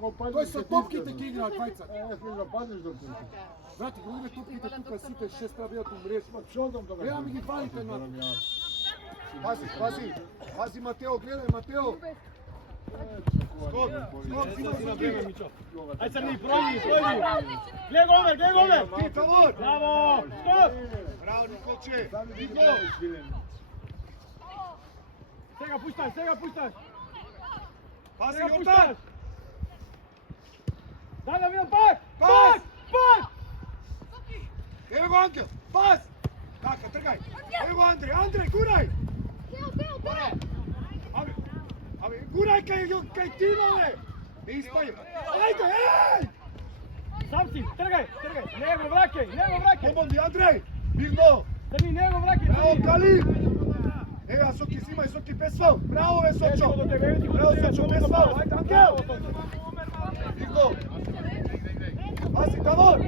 Тој со топките ќе играат двајца. Да пазиш до тука. Брате, го име топките тука сите шест трабијат у мреж. Шодом да Ја ми ги валите на. Пази Матео, гледај Матео. Скок, зима време Мичо. Ајде Црни, пројди. Гледај го Омер. Ти тавор. Браво. Скок. Браво Николче. Никол. Сега пушташ. Пази Јордан. Дай да видам пак. Еве го Ангел. Пас. Така, тргај. Еве го Андреј, гурај. Абе, гурај кај тимове! Не испајам! Ајде, еј! Сам си, тргај! Не го враќај! Помоги, Андреј! Бирно! Црни, не го враќај! Браво, Кали! Ева, Соки, симај, Соки, без фал! Браво, бе, Сочо! Браво, Сочо, без фал! Ајде, Ангел! Бирно! Пази, Тавор!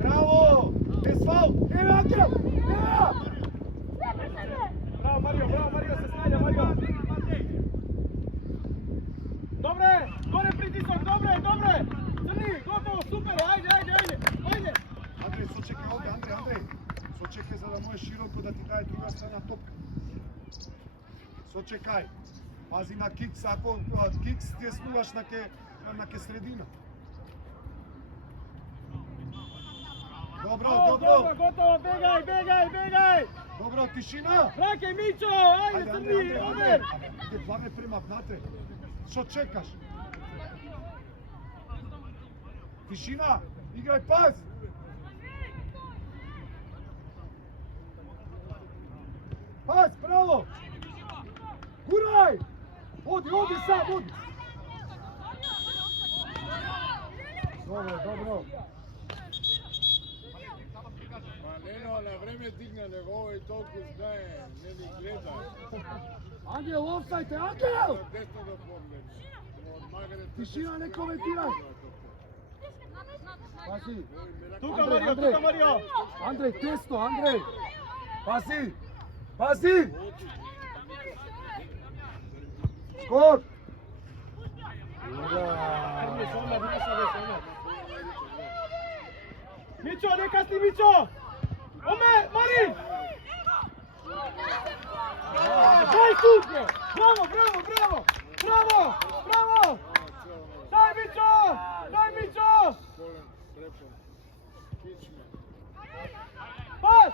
Браво! Без фал! Еве, Ангел! Ева! Браво, Марио, се снајде, Марио! Добре, горе притисок, добре! Црни, готово, супер, ајде! Андреј, сочекај овде, Андреј! Сочекај за да можеш широко да ти даде друга страна топка. Сочекај! Пази на кикс, ако кикс ти снуваш на ке средина. Добро! Готово, бегај! Добро, тишина! Враќај, Мичо, ајде, Црни, Омер! Ајде, плаве према внатре. Што чекаш? Тишина! Играј пас! Пас, право! Гурај! Оди сам! Добро! Нено, на време дигна него и толку знае, не ни гледа. Ангел, офсајте, Ангел! Десно да помнеш. Тишина, не коментирај! Пази! Тука, Марио! Андреј, тесно, Андреј! Пази! Скок! Мичо, не касни, Мичо! Омер, Марин! Дај тут, бе! Браво! Дај, Мичо! Пас!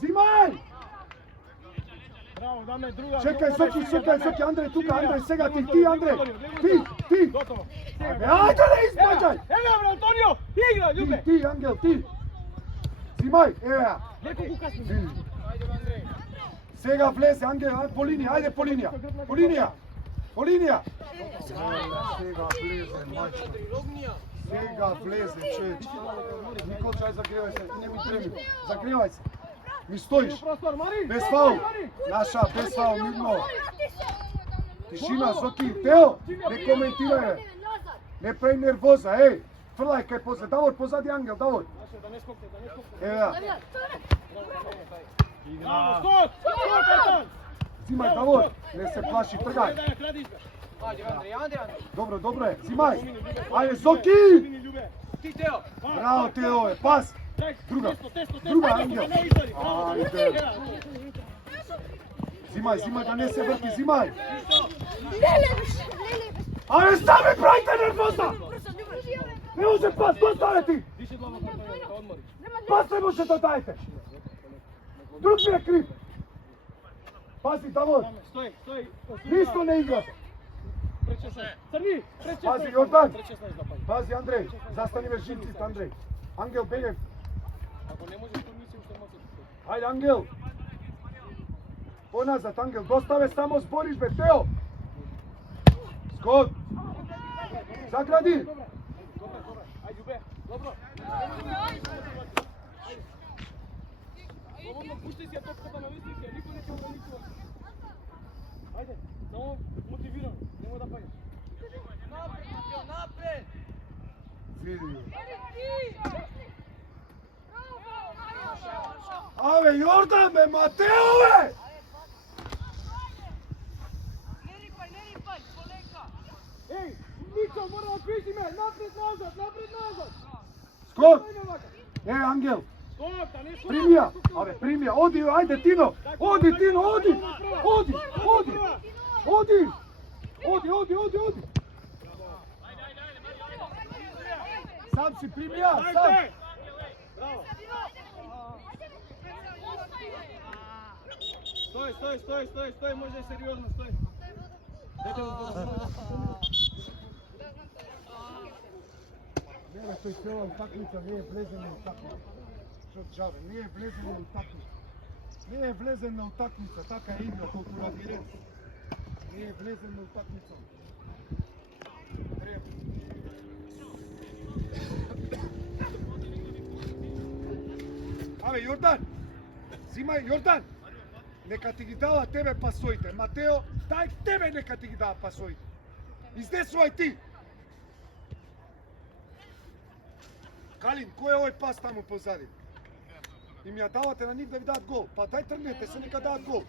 Зимај! Браво, даме друга. Чекај, Соки, Андреј, тука, Андреј, сега ти, Андреј! Ти! Готово. Ајде, не испаѓај! Еве, бре, Антонио! Игра, љубе! Ти, Ангел, ти! Зимај, еве! Леко го касни. Сега влезе, Ангел, по линија, ајде по линија! По линија! Сега влезе, мајчко! Сега влезе, чеч! Никол, чај, загревај се, не ми треми, загревај се! Ми стоиш! Без фаул! Наша, без фаул, мирно! Тишина, Соки, Тео! Не коментирај! Не прави нервоза, еј! Фрлај кај позади, Давор, позади Ангел, Давор! Ева! Браво, скок! Зимај, Давор! Не се плаши, тргај! Добро е, зимај! Ајде, Соки! Ти, Тео! Браво, Тео, пас! Друга, Ангел! Ајде! Зимај, да не се врти, зимај! Ајде, стави, правите нервоза! Не може пас, го ставе ти! Пас не може да дајте! Друг ми е крив! Пази, Давор! Ништо не играте! Црни! Пази, Јордан! Пази, Андреј! Застани ве жинците, Андреј! Ангел, бегај! Ајде, Ангел! Поназад, Ангел! Доставе само збориш, бе, Тео! Скок! Загради! Слободно пушти си ја топката на листите, никој не ќе ограничува. Ајде, само мотивирано, немој да паѓаш. Напред! Види! Абе, Јордан, бе, Матео, бе! Skok! Angel! Skok, a ne skok! Primi ja! Ave, primi ja! Odi, ajde Tino! Odi Tino, odi! Odi! Odi! Odi! Odi, odi, odi, odi! Sam si primi ja, sam! Bravo! Sтой, može seriozno, sтой! Dajte mu Nema to je cela utakmica, nije vlezena utakmica. Što džave, nije vlezena utakmica. Nije vlezena utakmica, taka je igra koliko radirec. Nije vlezena utakmica. Treba. Ave, Jordan! Zimaj, Jordan! Neka ti gi dava tebe pasojte. Mateo, daj tebe neka ti gi dava pasojte. Izdesvaj ti! Kalin, ko je ovaj pas tamo pozadi? Im ja davate na njih da vi dat gol. Pa daj trgnete se, neka dat gol.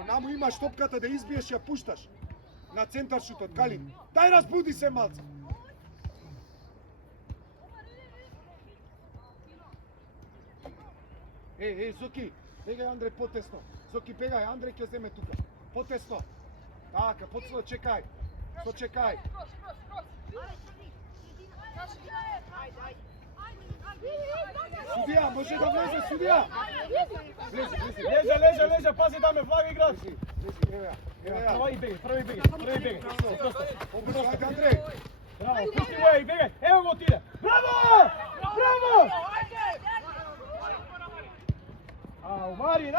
Onamo imaš topkata da izbiješ, ja puštaš. Na centar šut od Kalin. Daj razbudi se malca. Ej, Zoki, pegaj Andrej potesno. Zoki, pegaj, Andrej ќе вземе тука. Potesno. Така, потесно, чекај. Што чекај? Судија, може да влезе, судија. Лежа, пази да ме влага играч. Ева ја. Први беги. Обрzo, ајде Андреј. Браво, пусти го и бегај. Ево го отиде. Браво! Ау, Марин!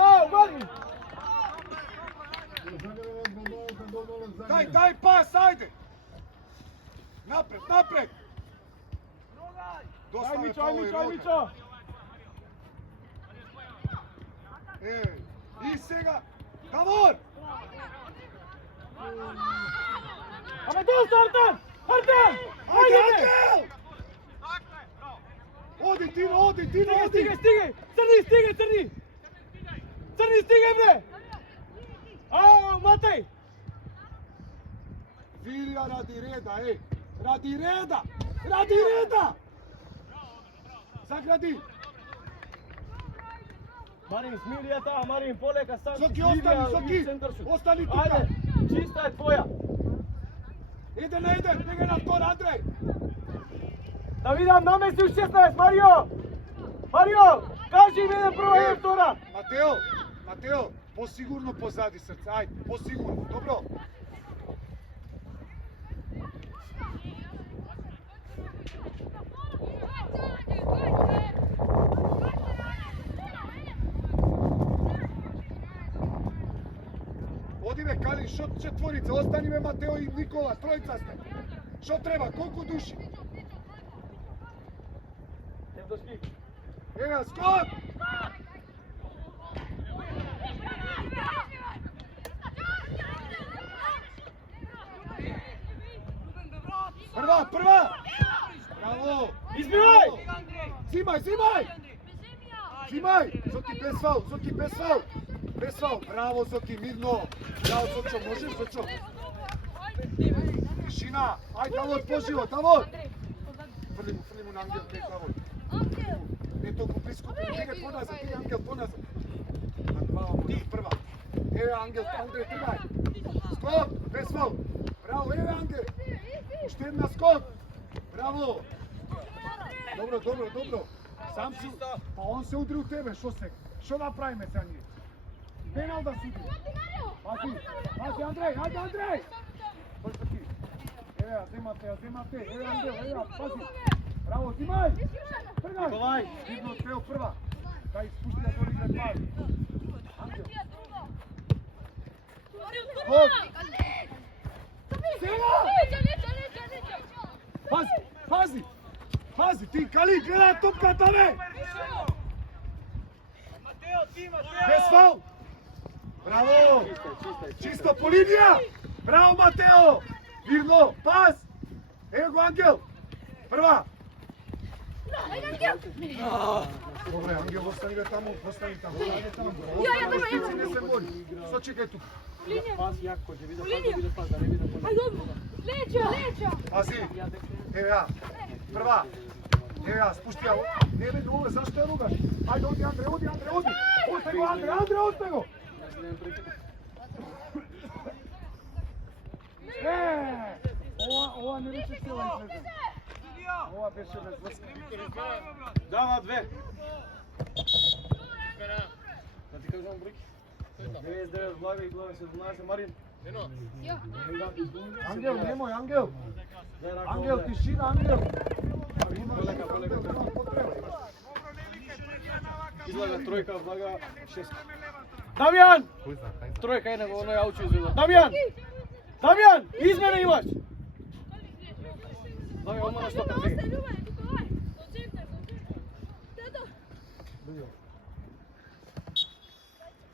Дай пас, ајде! Напред! Ај Мичо! И сега! Давор! Абе, доста, Артем! Ајде! Оди, Тино! Стигај! Црни, стигај, бре! Ау, Матеј! Вилија ради реда, Ради реда! Загради! Марин, смири ја таа, Марин, полека сам. Соки, остани тука! Ајде, чиста е твоја. Еден на еден, бегај на втора, Андреј! Да видам, намеси у 16, Марио! Кажи ми еден прва и втора! Матео, посигурно позади срце, ајде, посигурно, добро? Оди бе, Калин, шо четворица, остани бе Матео и Никола, тројца сте. Шо треба, колку души? Ева, скок! Прва! Браво! Избивај! Зимај! Зоки, без фаул! Браво, Зоки, мирно! Браво, Зочо, можеш, Зочо? Тишина! Ајде, Давор, поживо, Давор! Фрли му на Ангел, без Давор. Не толку близко, тигај поназад, ти Ангел, поназад. Ти, прва. Еве, Ангел, Андреј, тргај. Скок, без фаул. Браво, еве, Ангел. Уште една скок. Браво. Добро. Сам си, па он се удри у тебе, шо сега? Шо направиме сега ние? Пенал да суди. Пази, Андреј, ајде, Андреј! Бързо ти. Еве, земате, еве, Ангел, пази. Браво, зимај! Тргај! Видно спео прва. Дај, спусти да дори играј пази. Ангел. Скок! Сега! Пази, ти Кали, гледај топката, бе! Без фаул! Браво! Чисто по линија! Браво, Матео! Вирно, пас! Ево го Ангел! Прва! Добре, Ангел, остани бе таму, остани таму. Ајде таму. Ја, Не се бори. Сочекај тук. Пас јак кој ќе биде пас, да биде пас, да не биде пас. Леќа! Пази. Еве ја. Прва. Еве ја, спусти ја. Не бе, долу, зашто ја ругаш? Ајде, оди Андре, оди. Остай го, Андре, остай го. Јас немам прекид. Ова не беше цела излезе. Ова беше без врска. Дава две. Да ти кажам бројки. 99 влага и глава 17 Марин. Ангел, немој, Ангел. Ангел, тишина, Ангел. Излага тројка, влага 6. Дамјан! Тројка е него, оној аучо изведа. Дамјан, измена имаш. Дамјан, ома на штопа теги.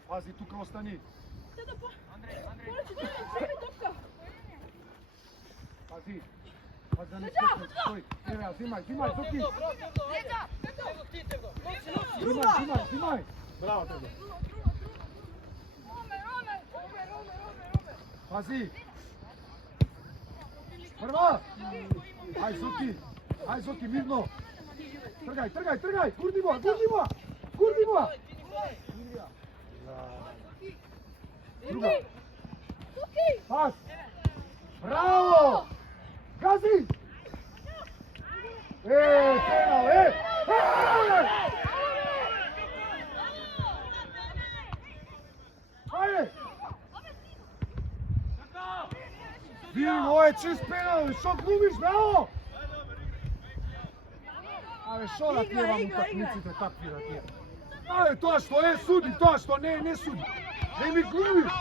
Пази, тука остани. Пази. Пази да не скочиш, стој. Еве, зимај, Соки. Зимај. Браво, Тедо. Пази. Прва. Ај, Соки, мирно. Тргај. Гурди му. Друга. Пас. Браво! Гази! Пенал, Ајде! Вин, ово е чист пенал, шо глумиш, браво! Абе, шо да тие вам утакмиците такви да тие? Абе, тоа што е суди, тоа што не е не суди. Не ми глумиш!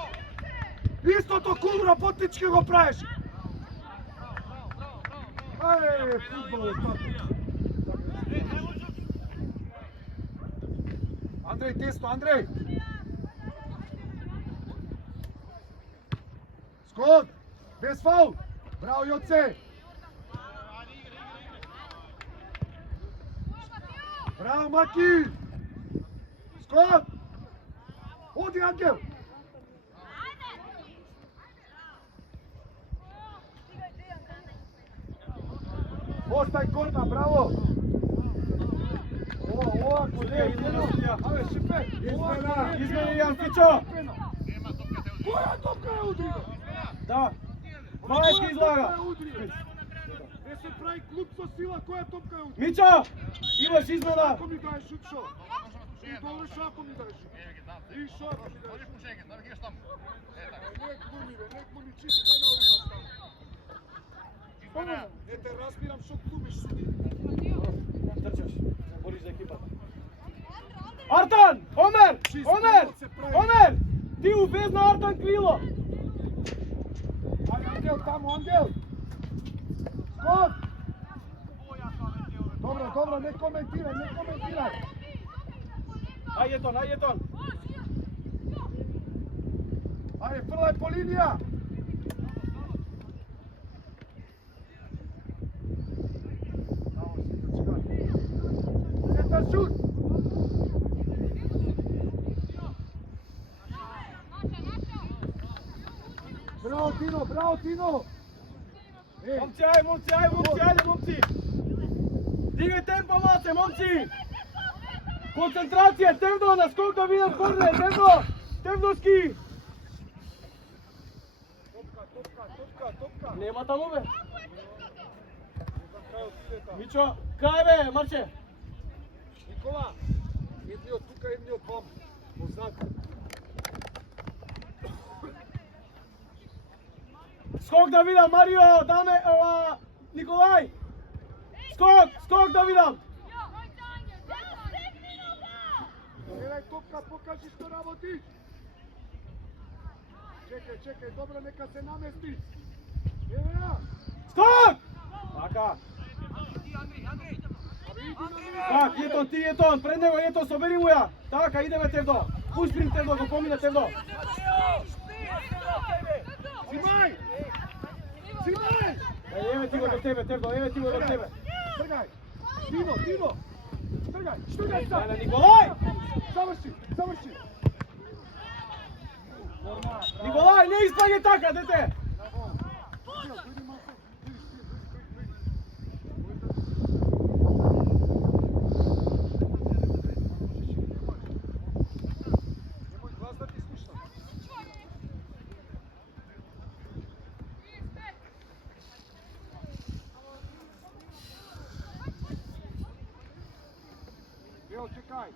Истото кулработнички го правиш! Ајде, футбол е така. Андреј, тесто, Андреј! Скот! Без фаул! Браво, Јоце! Браво, Маки! Скот! Оди, Ангел! Остай корна, браво! Ова, кој абе, шипе! Измени Јан Кичо! Која топка е удри? Да. Мајски излага. Не се прави клуб со сила, која топка е удри? Мичо! Имаш измена. Ако ми даеш шут, шо? И добре шо ако ми даеш шут? И шо ако ми даеш шут? Не глуми, чист пенал имаш таму. Не те разбирам шо глумиш суди. Трчаш. Се бориш за екипата. Артан! Омер! Ти увезна Артан крило! Ајде, Ангел, таму, Ангел! Скот! Добро, не коментирај! Ајетон! Ајде, фрлај по линија! Сета шут! Браво, Тино! Момци, ајде! Дигај темпо, малце, момци! Концентрација, Тевдо, на скок да видам корнер, Тевдоски! Топка! Нема таму, бе! Мичо, кај бе, Марче? Никола! Едни од тука, едни од вам. Позад. Скок да видам, Марио, даме, Николај! Скок да видам! Елај топка, покажи што работиш! Чекај, добро, нека се намести! Еве ја! Скок! Така! Так, Етон, пред него Етон, собери му ја! Така, идеме Тевдо! Пуш брин Тевдо, го помине Тевдо! Зимај! Еве ти го до тебе, Тевдо, Тргај! Timo! Štrgaj sad! Николај! Završi! Николај, не испаѓај така, дете! Teo, čekaj!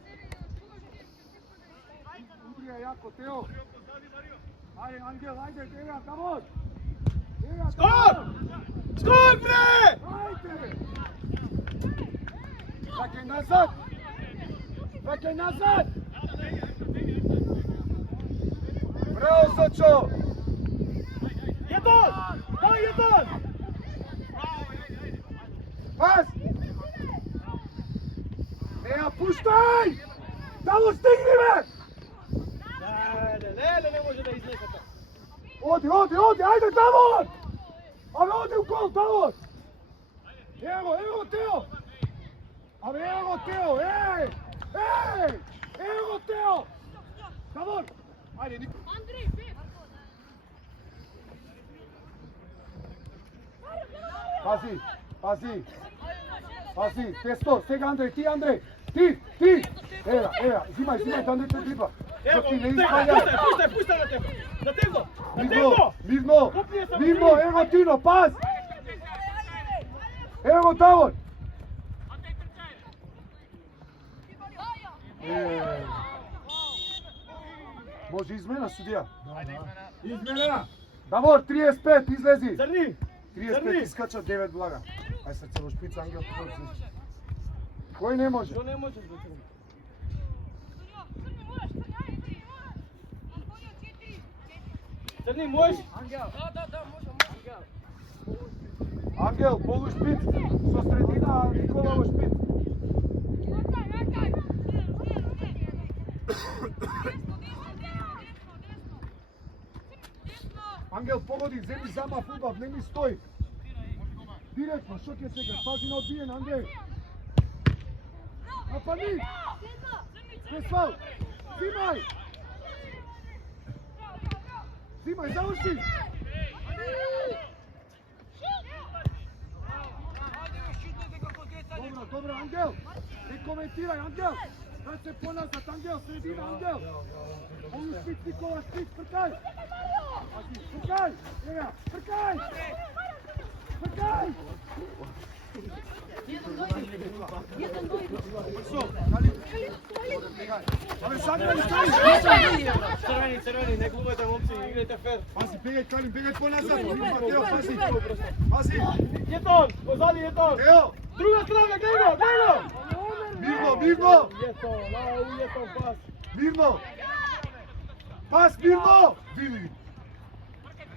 Udrija jako, Teo! Ajde, Angel, ajde, Dejan, tamo! Skok! Skok, bre! Ajde! Čekaj nazad! Bravo, Sočo! Jedan! Daj jedan! Pas! Ne puštaj! Tamo stigni me! Ne može da iznese to. Odi, ajde tamo! Ali odi u gol, tamo! Evo Teo! Ali evo Teo, ej! Evo Teo! Tamo! Ajde, Niko! Pazi, testo, stega Andrej, ti Andrej! Ti! Evo, zimaj, da ne te dribla! Evo, Dok ti ne ispravlja! puštaj na tempo! Mirno, evo Tino, pas! Evo Davor! Može izmena sudija? Izmena! Davor, 35, izlezi! Crni! 35 iskača, 9 blaga. Aj sad celo špica, Angel, koji ne može? Što ne možeš da crni? Crni, možeš? Angel, polu špic, sa sredina, Nikolovo špic. Angel, pogodi, zemlji zama futbal, ne mi stoji. Direktno, šok je čekaj, pazi na odbijen, Andrej. Napani! Presval! Zimaj, završi! Dobro, Angel! Ne komentiraj, Angel! Daj se ponazad, Angel, sredina, Angel! Ovu špic, Nikola, špic, prkaj! Prkaj! Crveni, ne glumajte momci, igrajte fair. Pazi, begaj Kalim, begaj ponazad! Mateo, pazi! Jeton, pozadi Jeton! Teo! Druga strana, gledaj go! Mirno! Jeton, pas! Mirno! Pas, Mirno! Vidi!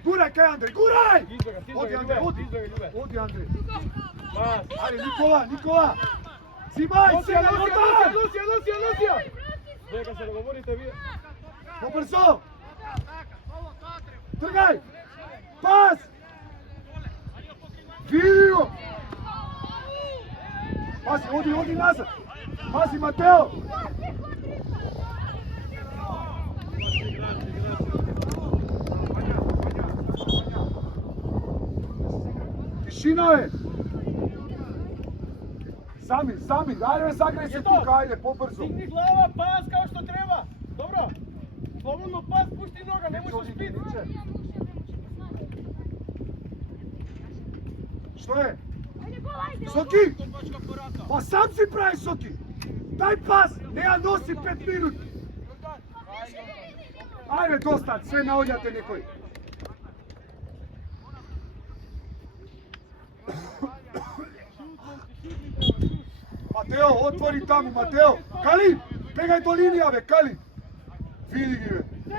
Guraj kaj, Andrej, guraj! Odi, Andrej, odi, Andrej! Pas! Ajde, Nikola! Zimaj, sjeda, Mortan! Lucija! Neka se dogovorite vi. Pobrzo! Trgaj! Pas! Vidio! Pazi, odi nazad! Pazi, Mateo! Tišina je! Sami, ajde zagraj se tu, ajde, pobrzo! Digni glava, pas kao što treba! Dobro! Slobodno pas, pušti noga, nemoj se špiti! Što je? Soki! Pa sam si pravi, Soki! Daj pas, ne ja nosim 5 minut! Ajde, dosta, sve naoljate nekoj! Mateo, otvori tamo, Mateo! Kali! Pegaj do linija, be, Kali! Vidi gi, be!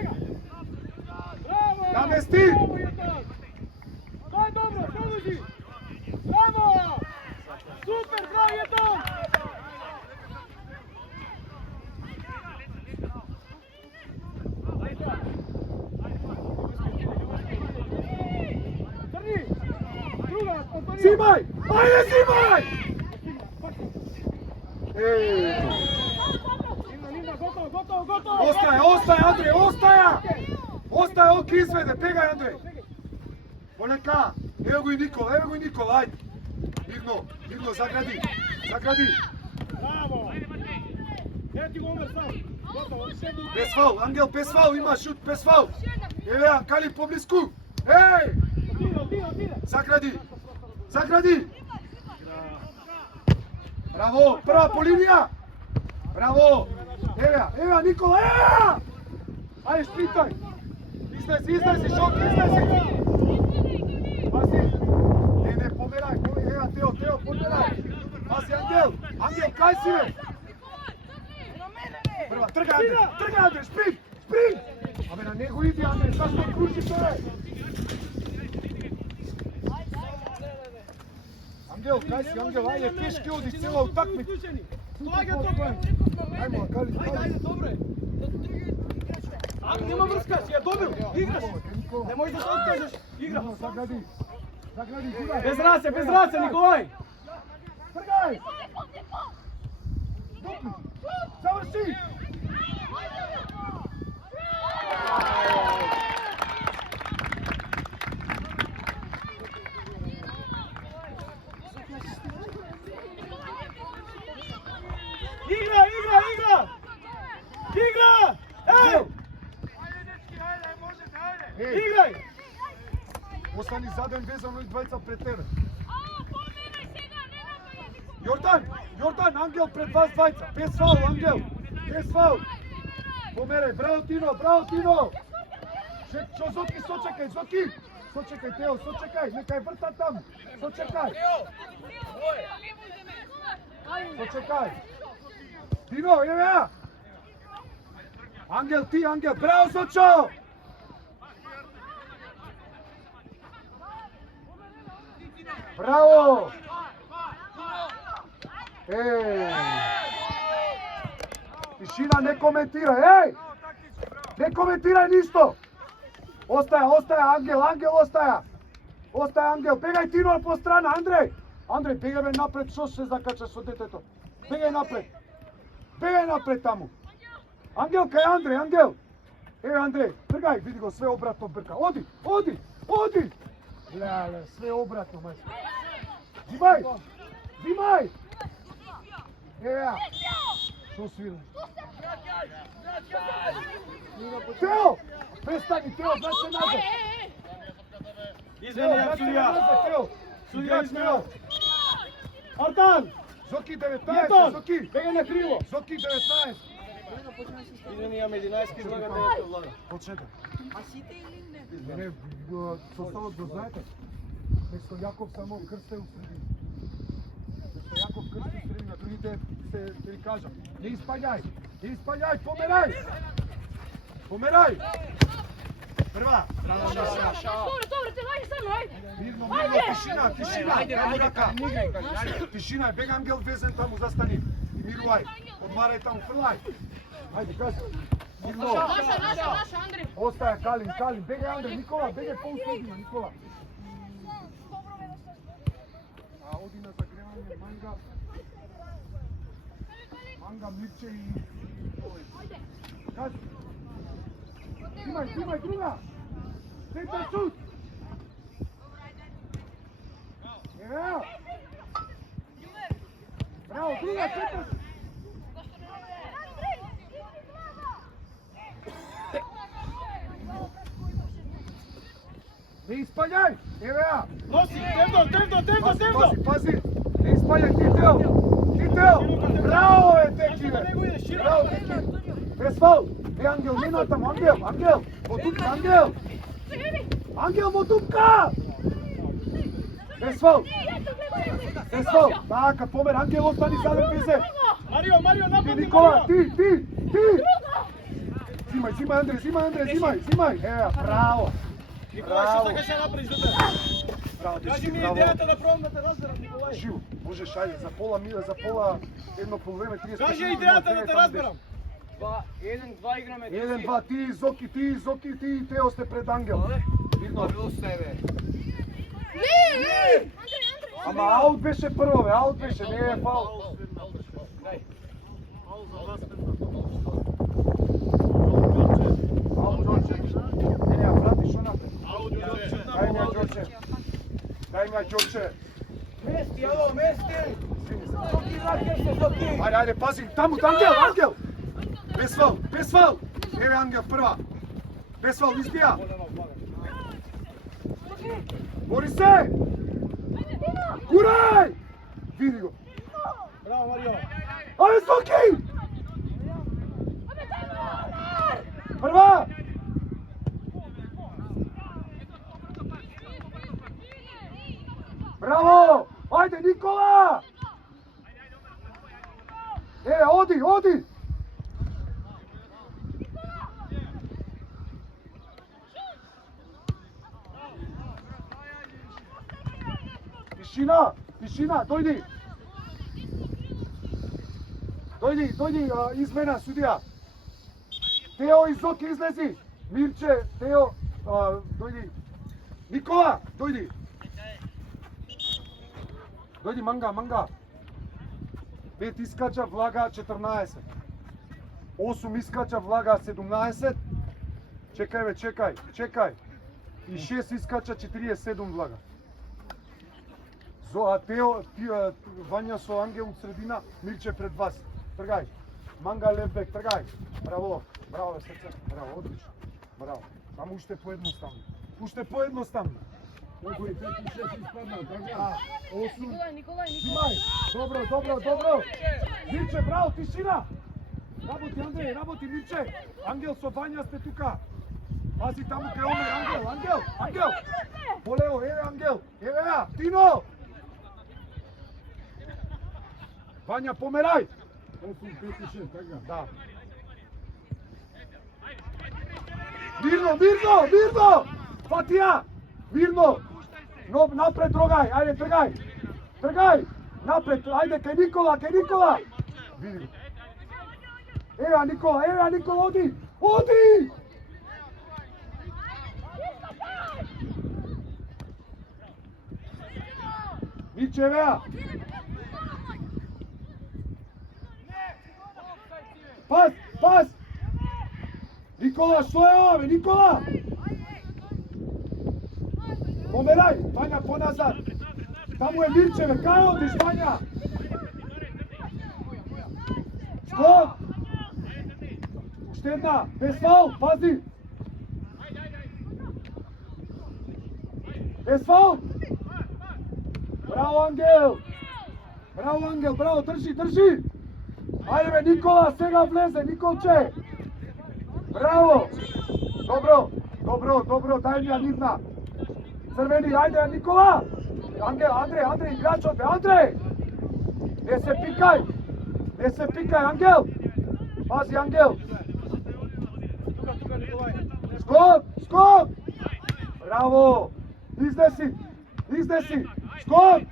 Bravo! Namesti! Daj dobro, produži! Bravo! Super, bravo Jeton! Crni! Druga, Zimaj! Ajde, zimaj! Готово. Остај, Андреј, остај, оки изведе, бегај, Андреј. Полека, ево го и Никола, ајде. Игно, загради. Браво. Ети го Омер сам. Готово. Без фаул, Ангел, без фаул, има шут, без фаул. Еве, Кали поблиску. Еј! Отиде. Загради. Браво, прва по линија. Браво. Еве, Никола, еве! Ајде, шпринтај. Излези, шок, излези. Пази. Не, померај, еве, Тео, померај. Пази, Ангел, кај си, бе? Прва, тргај, Андреј, спринт! Абе, на него иди, Андреј, зашто круши тој? Ангел, кај си, ајде, тешки одиш цела утакмица. Слагај тука. Ајмо, Кали. Ајде, добре. Нема врска, си ја добил. Играш. Не можеш да се откажеш. Игра. Загради, гудај. Без раце, Николај. Тргај! Заврши! Игра! Играј! Остани заден везано и двајца пред тебе. Јордан, Ангел пред вас двајца. Без фаул, Ангел. Без фаул. Померај, браво Тино. Шо Зоки, сочекај, Тео, нека ја врта таму. Сочекај. Тино, еве ја. Ангел, браво Сочо. Браво! Тишина, не коментирај, Не коментирај ништо! Остаја, Ангел, остаја! Ангел, бегај Тино по страна, Андреј, бегај бе напред, шо се закачаш со детето? Бегај напред таму! Ангел, кај Андреј, Еве Андреј, тргај, види го, све обратно брка, оди! Леле, све обратно, мајско. Зимај! Еве ја! Шо свирам? Тео! Престани, Тео, враќај се назад! Извини, Тео! Судија измена! Артан! Зоки 19, Зоки! Бегај на криво! Зоки 19! Извини, имам 11 излага 9 влага. Почекај. Не, составот го знаете. Место Јаков само крсте у средина. На другите се ви кажам. Не испаѓај, померај! Прва! Добре, те лаји само, ајде! Мирно, тишина, бега Ангел везен таму, застани. И мирувај, одмарај таму, фрлај. Ајде, кажи. Мирно. Наша, Андреј! Остаја, Калин, бегај Андреј, Никола, бегај по-уследина, Никола. Оди на загревање, Манга, Мирче и... Кажи. Снимај, друга! Центар шут! Ева! Браво, друга, центар шут! Не испаѓај! Ева! Носи, темно! Пази! Не испаѓај, ти Тео! Браво е, теки, бе! Браво, теки! Без фаул! Ангел, не натаму, Ангел! Мотупка, Ангел! Ангел, мотупка! Без фаул! Така, помер, Ангел, остани заден везе! Марио, напад! Никола, ти! Зимај, Андреј! Ева, браво! Николај, што сакаш да направиш за тебе? Браво, Кажи ми идејата да пробам да те разберам, Николај. Живо, можеш, ајде, за пола едно полувреме, 30 Кажи идејата да те разберам. 1-2 играме. 1-2, ти Зоки, ти и Тео сте пред Ангел. Видно. себе. Не! Ама аут беше прво, не е фаул. Ďorče. Mesti, alo, mesti! Izvini se. Zoki, vraćaj se, Zoki! Ajde, pazi, tamo, Angel! Bez faul! Evo Angel, prva. Bez faul, izbija. Bori se! Guraj! Vidi go. Bravo, Mario! Ajde, Zoki! Prva! Bravo! Ajde, Nikola! Odi! Tišina, dojdi! Dojdi, izmena, sudija! Teo iz Zoki izlezi! Mirče, Teo, dojdi! Nikola, dojdi! Dojdi, Manga! 5 iskača, Vlaga 14. 8 iskača, Vlaga 17. Čekaj. I 6 iskača, 47 Vlaga. Teo, Vanja со Ангел od sredina, Mirče pred vas. Trgaj. Manga levbek, trgaj. Bravo, srce. Bravo, odlično. Bravo. Samo ušte pojednostavno. Koliko je 5 i 6 ispadna, tako? 8. Николај. Zimaj. Dobro. Mirče, bravo, tišina. Работи, Andrej, Mirče. Angel со Vanja ste tuka. Pazi tamo kaj Omer, Angel. Poleo, evo Angel. Evo ja, Tino. Vanja, pomeraj. 8, 5 i 6, tako? Da. Mirno! Fatija! Mirno! Napred trogaj, ajde trgaj! Napred, ajde kaj Nikola! Vidi. Evo Nikola, odi! Mirčevea! Pas! Nikola, što je ove? Nikola! Pomeraj, Vanja, ponazad! Tamo je Mirčeve, kaj odiš, Vanja? Skok! Uštedna, bez faul, pazi! Bez faul! Bravo, Angel, bravo, drži! Ajde be, Nikola, сега влезе, Николче! Браво! Dobro, daj mi ja Nidna! Crveni, ajde, Nikola! Andrej, igrač odbe, Andrej! Ne se pikaj, Angel! Pazi, Angel! Тука, Николај! Skok! Bravo! Izdesi! Skok!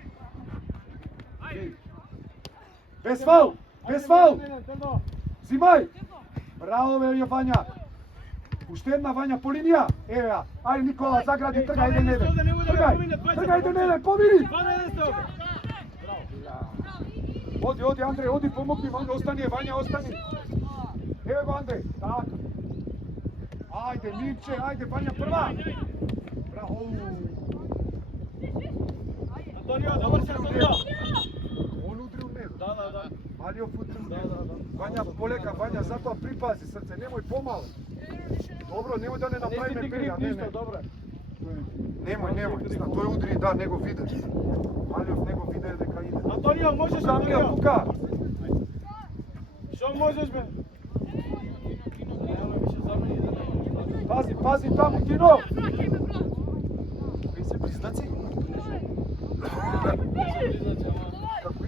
Bez faul! Zimaj! Bravo, je Vanja! Uštedna Vanja, po linija! Evo ja! Ajde Nikola, zagradi, trgaj, ide nede! Trgaj, ide nede, pomiri! Odi Andrej, odi, pomogni, Vanja, ostani! Evo go Andrej, tako! Ajde, Mirče, ajde, Vanja, prva! Bravo! Antonio, dobar si, Antonio! On udri u nedu. Da. Malio putri u nedu. Vanja, poleka, Vanja, zato pripazi srce, nemoj pomalo. Dobro, nemoj da ne napravi me pelja, ne. Dobro. Nemoj, to je udri, da, nego vide. Malio, nego vide neka ide. Antonio, možeš, Angel, Antonio! tuka! Što možeš, be? Pazi tamo, Tino! Vi se priznaci? Kako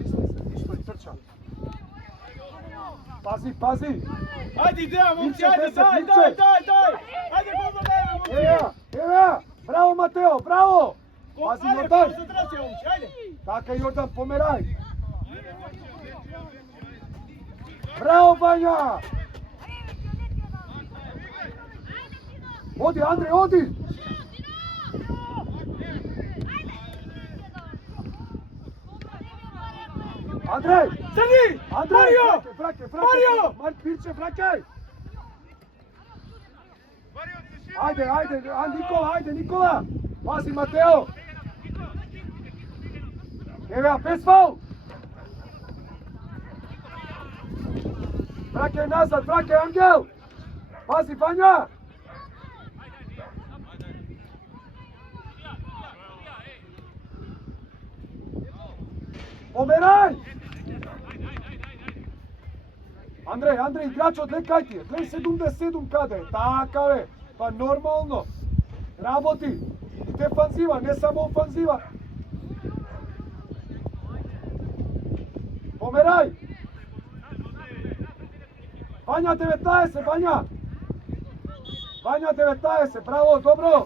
isto i trča. Pazi! Ajde, ideja, momci, ajde, Mirče, daj! Mirče. Ajde, bomba, daj, momci! Evo ja! Bravo, Mateo, bravo! Pazi, Ajde, Jordan! koncentracija, momci, ajde! Така, Jordan, pomeraj! Bravo, Vanja! Odi, Andrej, odi! Andrej! Crni! Mario! Mario! Mirče, vrakaj! Ajde, Nikola! Pazi, Mateo! Еве, без фаул! Враќај назад, враќај Ангел! Пази, Вања! Померај! Андреј, играчот, глеј кај ти е, глеј 77 каде е, така бе, па нормално, работи, и дефанзива, не само офанзива. Померај! Вања 19, Вања! Вања 19, браво, добро!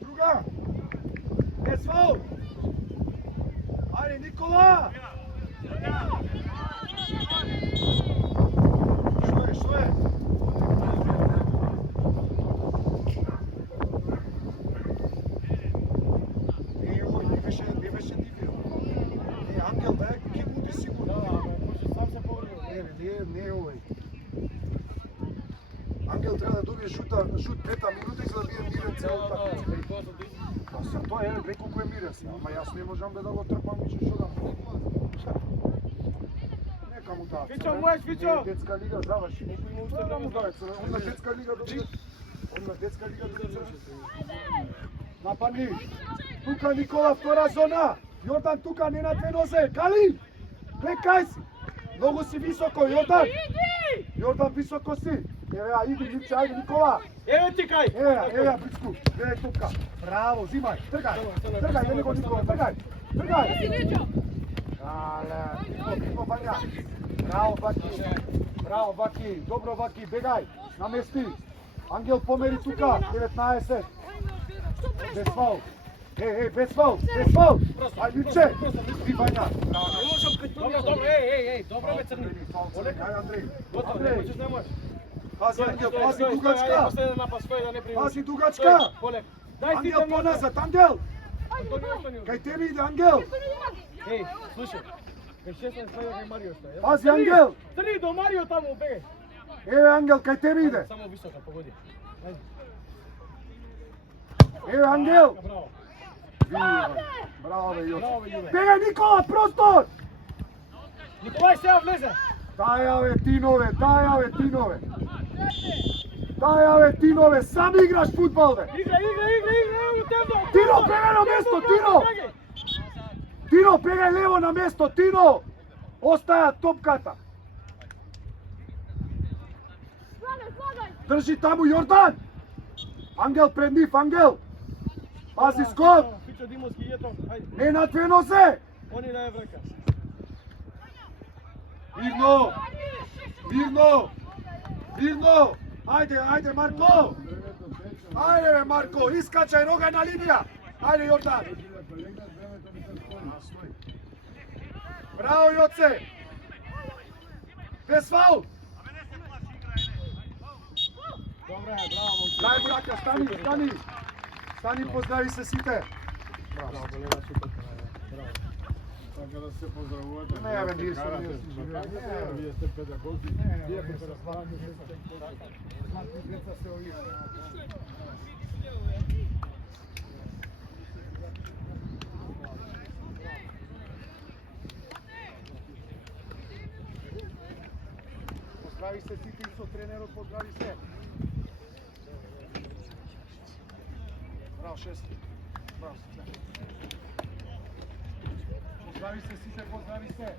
Друга! Без фаул! Ајде, Никола! Што е? Не беше дивио. Ангел, да ќе буди сигурно. Не е овој. Ангел треба да добие шут 5 минути за да биде мирен цело така. Па се тоа е, глеј колку е мирен се, ама јас не можам да го трпам више што да. Нека му дадат. Фичо, можеш, Фичо! Детска лига заврши. Да му дадат, он на детска лига добие. Он на детска лига добие. Нападни. Тука Никола, втора зона. Јордан тука, не на две нозе. Кали! Глеј кај си. Многу си високо, Јордан. Јордан, високо си. Еве, иди, Лице, ајде, Никола. Еве ти кај! Еве, Бицку. Еве тука. Браво, зимај. Тргај, не го Никола, тргај. Але, Нико, Вања. Браво, Баки. Добро, Баки, бегај. Намести. Ангел помери тука. 19. Без фаул. Без фаул. Ај, Лице. Ти, Вања. Добро, добро бе Црни. Ај, Андреј. Готово, не можеш. Пази, Ангел, пази дугачка. Последен напад, стој да не прими. Пази дугачка. Полек. Дај си Ангел поназад, Ангел. Кај тебе иде Ангел. Еј, слушај. Кај 16 стоја кај Марио стоја. Пази, Ангел. Три до Марио таму, бегај. Еве, Ангел, кај тебе иде. Само висока, погоди. Еве, Ангел. Браво. Браво, бе, Браво, Јосиф. бе, Јуве. Бегај, Никола, простор. Николај сега влезе. Таја, бе, Тинове, сам играш фудбал, бе. Игра, ево темно. Тино, бегај на место, Тино. Тино, бегај лево на место, Тино. Остаја топката. Држи таму, Јордан. Ангел пред нив, Ангел. Пази скок. Фичо Димовски, ето, ајде. Не на две нозе. Они да ја врека. Мирно. Ајде, Марко. Ајде, бе, Марко, искачај, рогај на линија. Ајде, Јордан. Браво, Јоце. Без фаул. Добре, браво, момче. Дај, браќа, стани, поздрави се сите. Браво, голема супер. Браво. Така да се поздравувате. Не, бе, ние сме Вие сте педагози. Вие се разправаме. Деца се овие. Поздрави се сите и со тренерот, поздрави се. Браво, 6. Браво, Поздрави се сите, поздрави се.